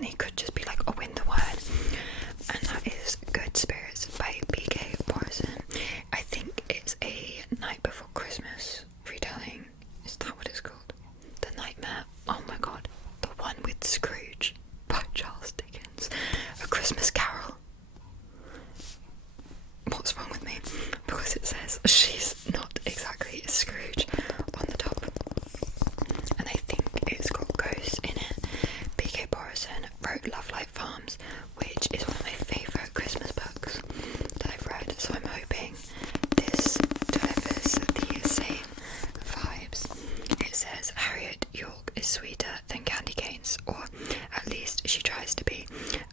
genuinely could just be like a win the word, and that is Good Spirits by BK Morrison. I think it's a Night Before Christmas retelling. Is that what it's called? The Nightmare. Oh my god, the one with Scrooge by Charles Dickens. A Christmas Carol. What's wrong with me? Because it says she's not exactly a Scrooge on the top, and I think it's got ghosts in it. BK Morrison wrote Love Light Farms, which is one of my favourite Christmas books that I've read, so I'm hoping this delivers the same vibes. It says Harriet York is sweeter than candy canes, or at least she tries to be.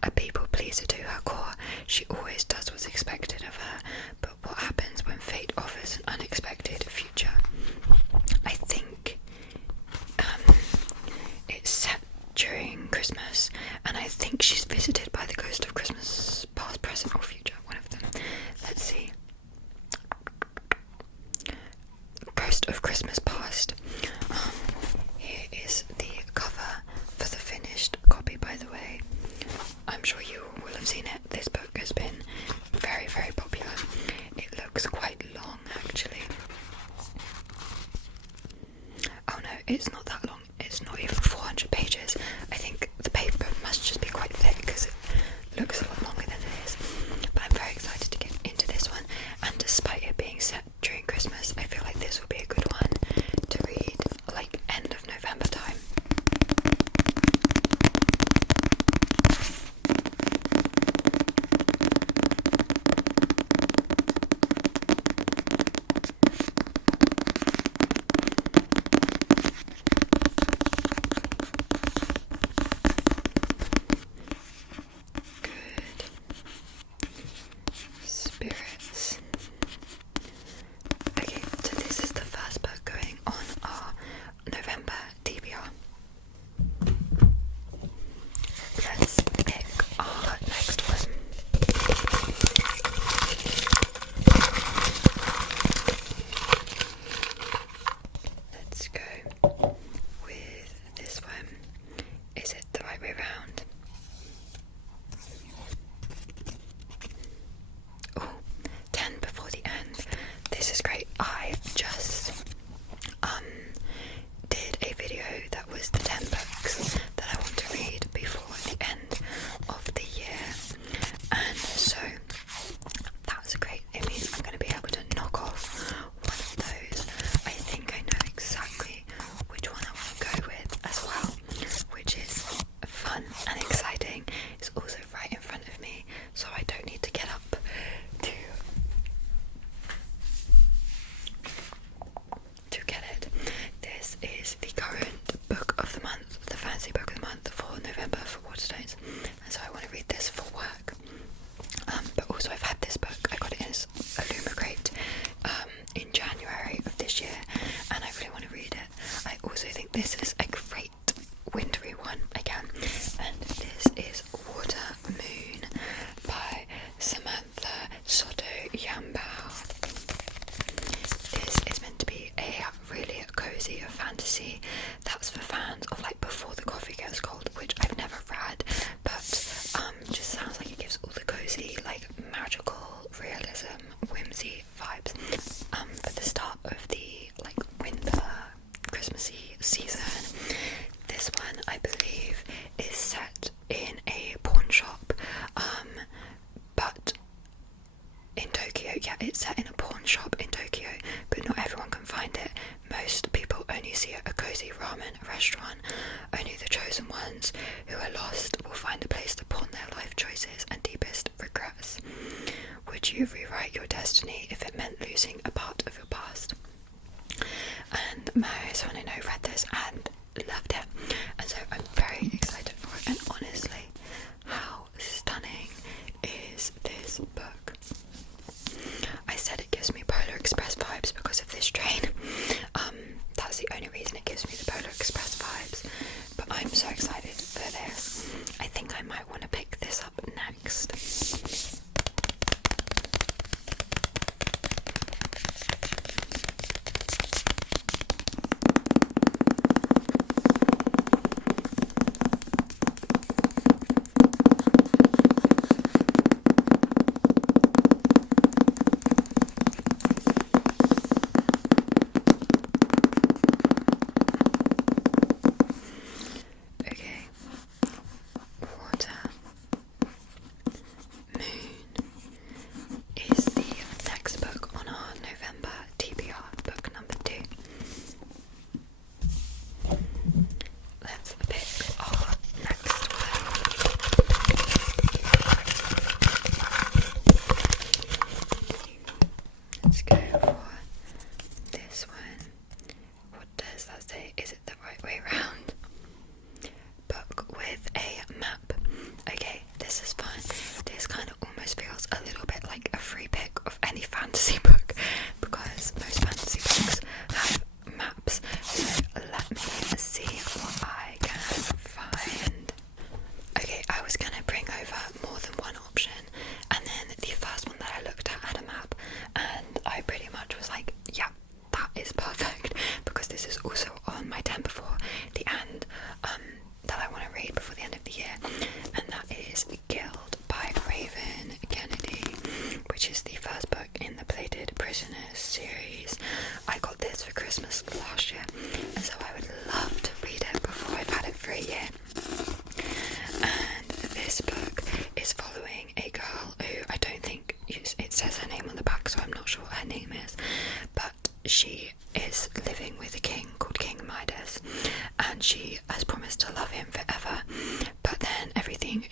A people pleaser to her core, she always does what's expected of her, but what happens when fate offers an unexpected future? I think it's set during Christmas, and I think she's visited by the ghost of Christmas past, present or future, one of them. Let's see. Ghost of Christmas Past. Here is the cover for the finished copy, by the way. I'm sure you will have seen it. This book has been very, very popular. It looks quite long, actually. Oh no, it's not that long. It's not even 400 pages. I think the paper must just be quite thick because it looks a lot longer than it is. But I'm very excited to get into this one, and despite it being set during Christmas, I feel like this will be a good one to read like end of November time. Spirits. Okay, so this is the first book going on our November TBR. Let's pick our next one. Let's go with this one. Is it the right way round? Oh, 10 before the end. This is great. I just did a video that was the 10 books that I want to read before the end of the year, and so that's great. It means I'm going to be able to knock off one of those. I think I know exactly which one I want to go with as well, which is fun and exciting. It's also right in front of me, so I don't need to get up to get it. This is the current book of the month, the fancy book of the month for November for Waterstones, and so I want to read this for work. But also I've had this book, I got it in a Luma crate in January of this year, and I really want to read it. I also think this is a great wintry one again, and this is Water Moon by Samantha Soto Yambao. This is meant to be a really cozy fantasy that's for fans of like Before the Coffee Gets Cold, which I've never read, but just sounds like it gives all the cozy, like magical realism, whimsy vibes for the start of the like winter Christmassy season. This one, I believe, is set in a pawn shop, but in Tokyo. Yeah, it's set in a pawn shop in Tokyo, but not everyone can find it. Most people only see a cozy ramen restaurant. Only the chosen ones who are lost will find a place to pawn their life choices and deepest regrets. Would you rewrite your destiny if it meant losing a part of your past? And someone I know read this and loved it, and so I'm very excited for it. And honestly, how stunning is this book? I said it gives me Polar Express vibes because of this train. That's the only reason it gives me the Polar Express vibes, but I'm so excited for this. I think I might want to pick this up next.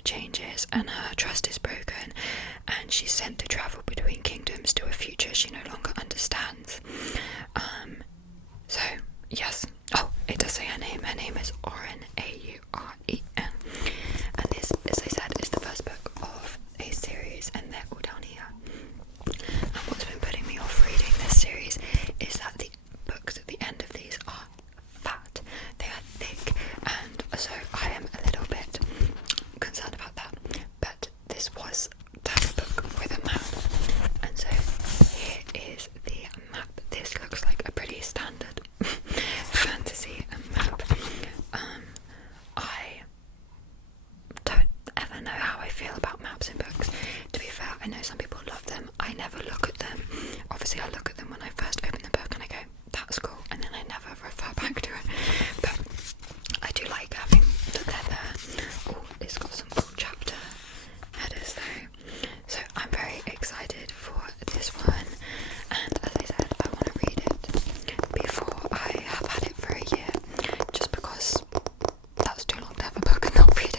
changes and her trust is broken, and she's sent to travel between kingdoms to a future she no longer understands. So yes, oh, it does say her name. Her name is Auren, Auren, and this, as I said, is the first book of a series, and they're all down here. And what's been putting me off reading this series is that the books at the end of these are fat, they are thick, and so I am a little bit concerned about that. But this was that book with a map, and so here is the map. This looks like a pretty standard fantasy map. I don't ever know how I feel about maps in books. To be fair, I know some people love them. I never look at them. Obviously I look at them when I first open the book and I go, that's cool, and then I never refer back to it. But I do like having that they're there. Oh, it's got some cool chapter headers though. So I'm very excited for this one, and as I said, I want to read it before I have had it for a year, just because that's too long to have a book and not read it.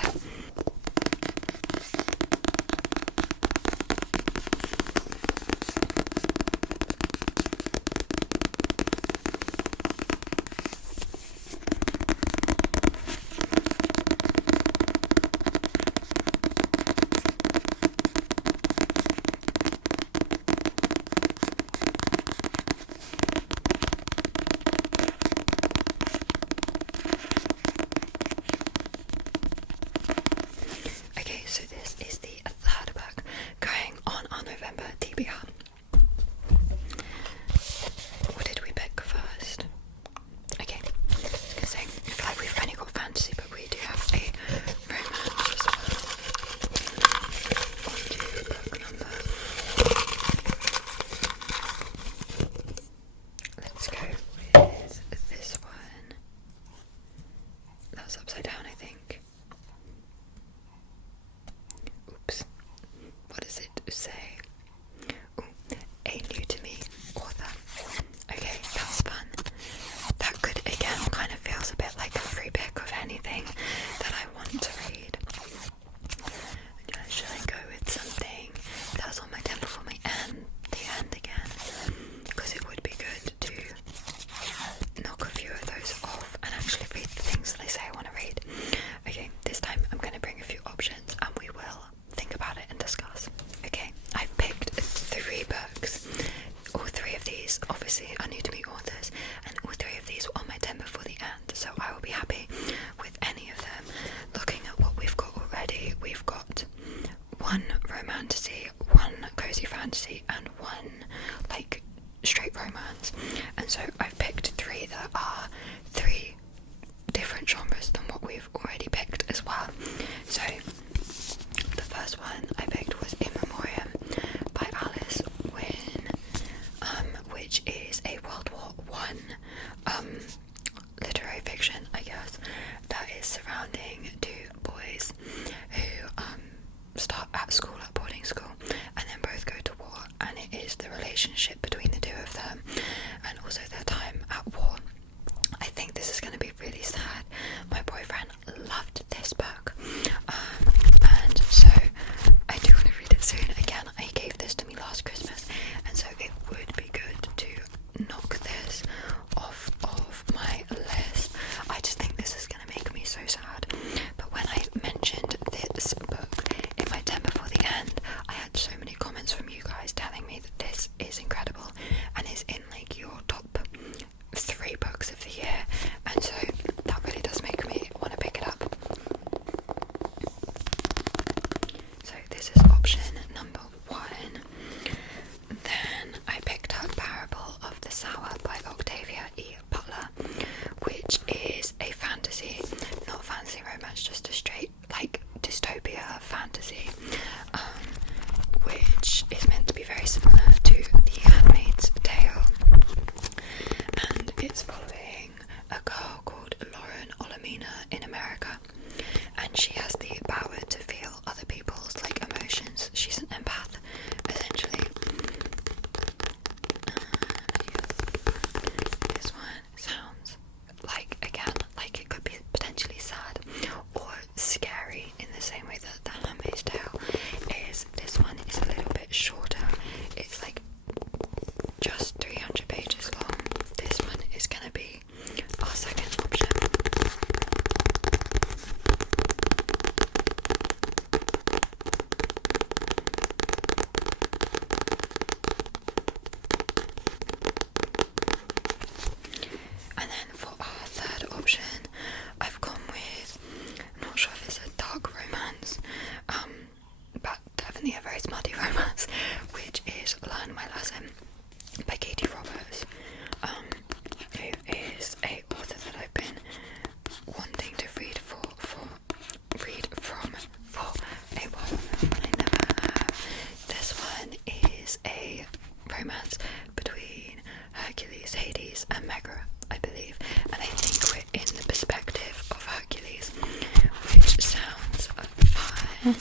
I've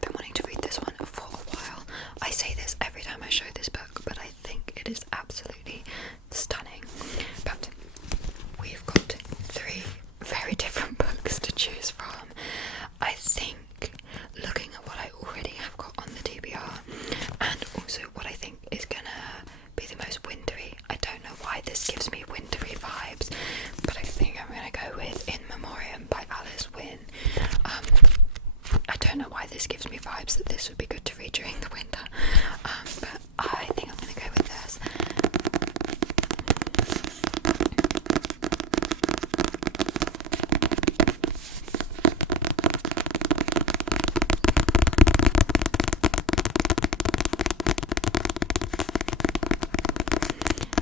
been wanting to read this one for a while. I say this every time I show this book, but I think it is absolutely stunning. But we've got 3 very different books to choose from. I think, looking at what I already have got on the TBR, and also what I think is gonna be the most wintry. I don't know why this gives me wintry vibes, but I think I'm gonna go with In Memoriam by Alice Wynne. I don't know why this gives me vibes that this would be good to read during the winter, but I think I'm gonna go with this.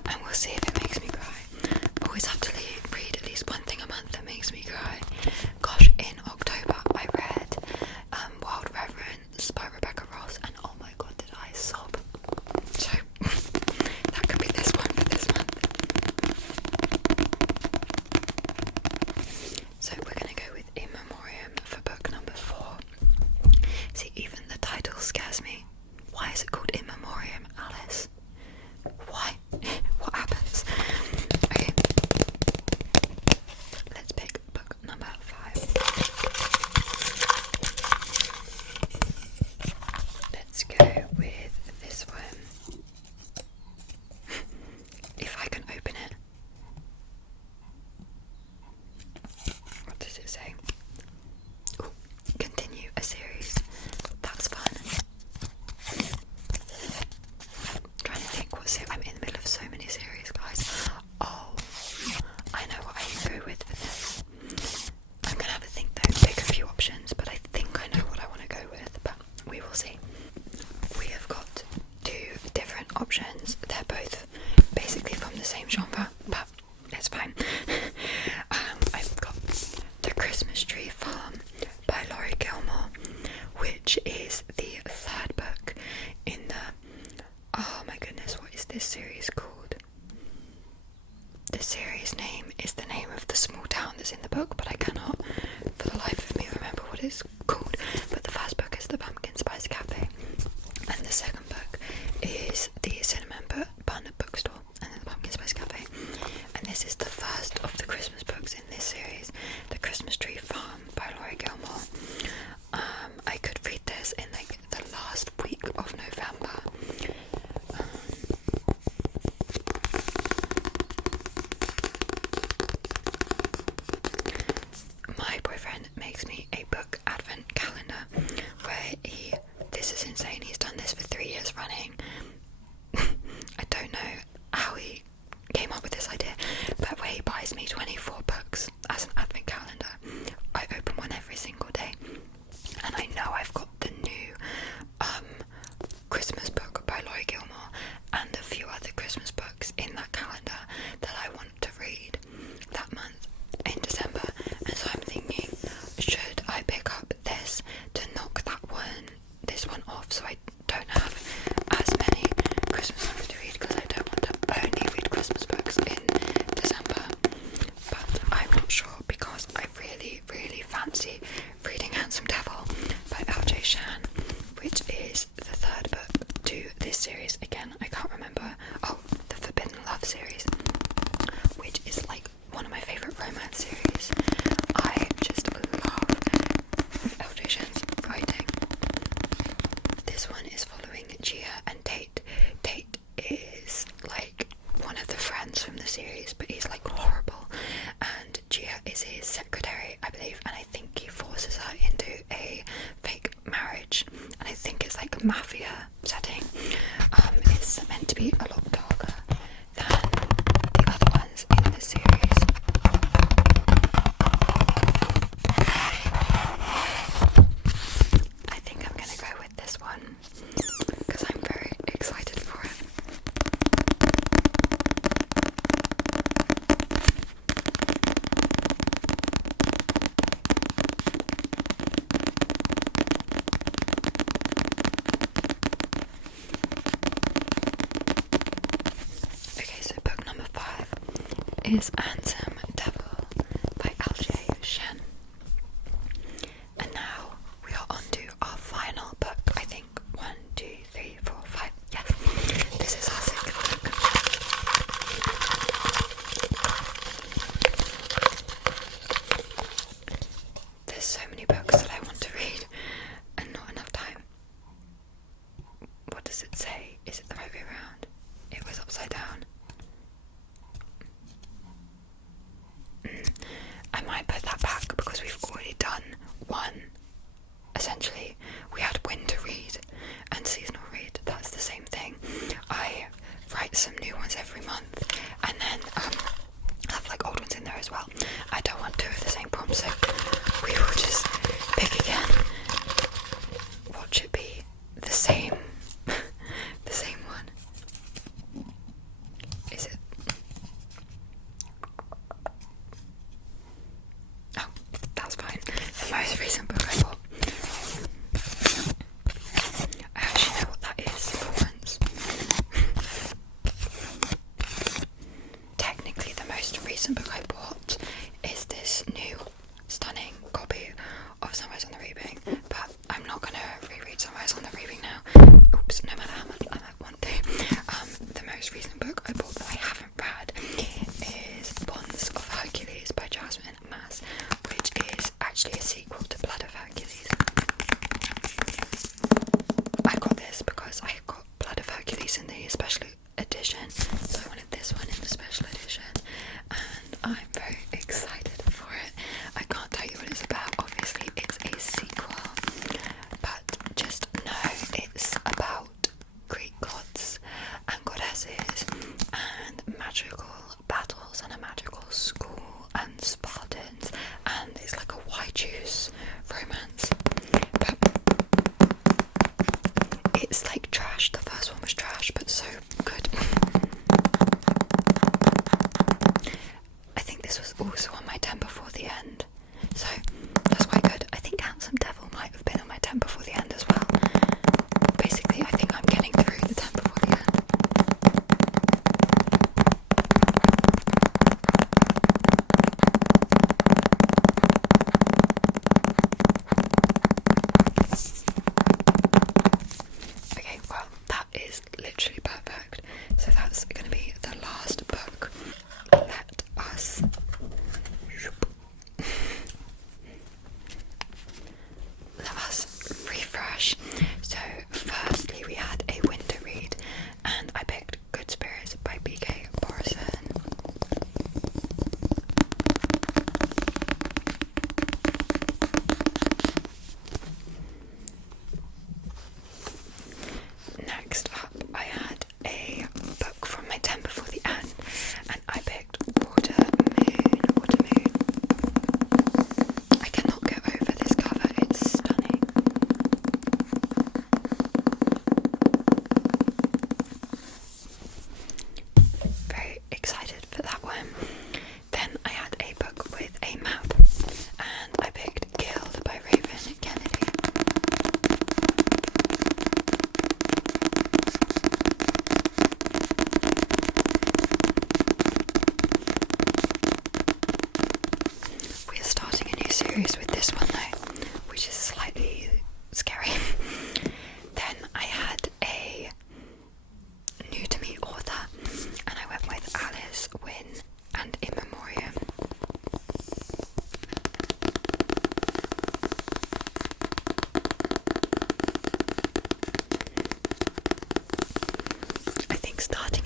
And we'll see if it makes me cry. Always have to read at least one thing a month that makes me cry. Gosh, in October I read Wild Reverence by Rebecca Ross, and oh my god, did I sob. So that could be this one for this month. So we're going to go with In Memoriam for book number 4. See, even the title scares me. Why is it called In Memoriam, Alice? Why? What happens? Okay. Let's pick book number 5. Let's go with this one. If I can open it. What does it say? Ooh, continue a series. That's fun. Trying to think what's it. I'm in the middle of so many series, guys. Oh, I know what I can go with for this. I'm gonna have a think though, pick a few options, but I think I know what I want to go with, but we will see. We have got 2 different options. They're both basically from the same genre, but it's fine. I've got The Christmas Tree Farm by Laurie Gilmore, which is the 3rd book in the, oh my goodness, what is this series called? The series name is the name of the small town that's in the book, but I cannot for the life of me remember what it's called. But the 1st book is The Pumpkin Spice Cafe, and the 2nd book is The Cinnamon Bun Bookstore, and then The Pumpkin Spice Cafe. And this is the 1st of the Christmas books in this series, The Christmas Tree Farm by Laurie Gilmore. I could read this in like the last week of November. My boyfriend makes me a book advent calendar where this is insane, he's done this for 3 years running. I don't know how he came up with this idea, but where he buys me 24 books as an advent calendar. I open one every single day, and I know I've got the new Christmas book by Laurie Gilmore and a few other Christmas books in that calendar that I want to read that month in December, and so I'm thinking, should I pick up this to knock this one off, so I don't have as many Christmas books to read, because I don't want to only read Christmas books in December. But I'm not sure, because I really, really fancy reading Handsome Devil by L.J. Shan, which is the 3rd book to this series. Again, I can't remember. Oh, the Forbidden Love series, which is like one of my favourite romance series. I just love L.J. Shan's writing. This one is following Gia and Tate. Tate is like one of the friends from the series, but he's like horrible, and Gia is his secretary, I believe, and I think he forces her into a fake marriage, and I think it's like a mafia setting. It's meant to be a lot darker than the other ones in the series. I think I'm gonna go with this one because I'm very excited for it. Okay, so book number 5 is Handsome Devil by L.J. Shan. essentially we had winter read and seasonal read. That's the same thing. I write some new ones every month, and then have like old ones in there as well. I don't want two of the same prompts, so we will just pick again. What should be the same the same one? Is it? Oh, that's fine. The most recent book I bought. I actually know what that is for once. Technically, the most recent book I bought is this new stunning copy of Sunrise on the Reaping, but I'm not going to reread Sunrise on the Reaping now. Oops, no matter how much I might want to. The most recent book I bought that I haven't read is Bonds of Hercules by Jasmine Mass, which is actually a sequel to Blood of Hercules. I got this because I got Blood of Hercules in the special edition, so I wanted this one in the special edition, and I'm very excited for it. I can't tell you what it's about. Obviously it's a sequel, but just know it's about Greek gods and goddesses and magical battles and a magical school and Spartans, and it's like a white juice romance, but it's like trash. The first one was trash, but so good. I think this was also on my 10 before the end, so that's quite good. I think Handsome Devil might have been on my 10 before the end as well. Basically, I think I'm getting through the 10 before the end. Okay, well, that is literally perfect. So that's going to be the last book. Let us refresh. So firstly we had a winter read, and I picked Good Spirits by B.K. Borison. Next up I had a book from my 10 before the end, and I picked Water Moon. I cannot get over this cover, it's stunning. Very excited for that one. Then I had a book with a map, and I picked Guild by Raven Kennedy. We are starting a new series with this one though, which is slightly scary. Then I had a new to me author, and I went with Alice Wynne and In Memoriam. I think starting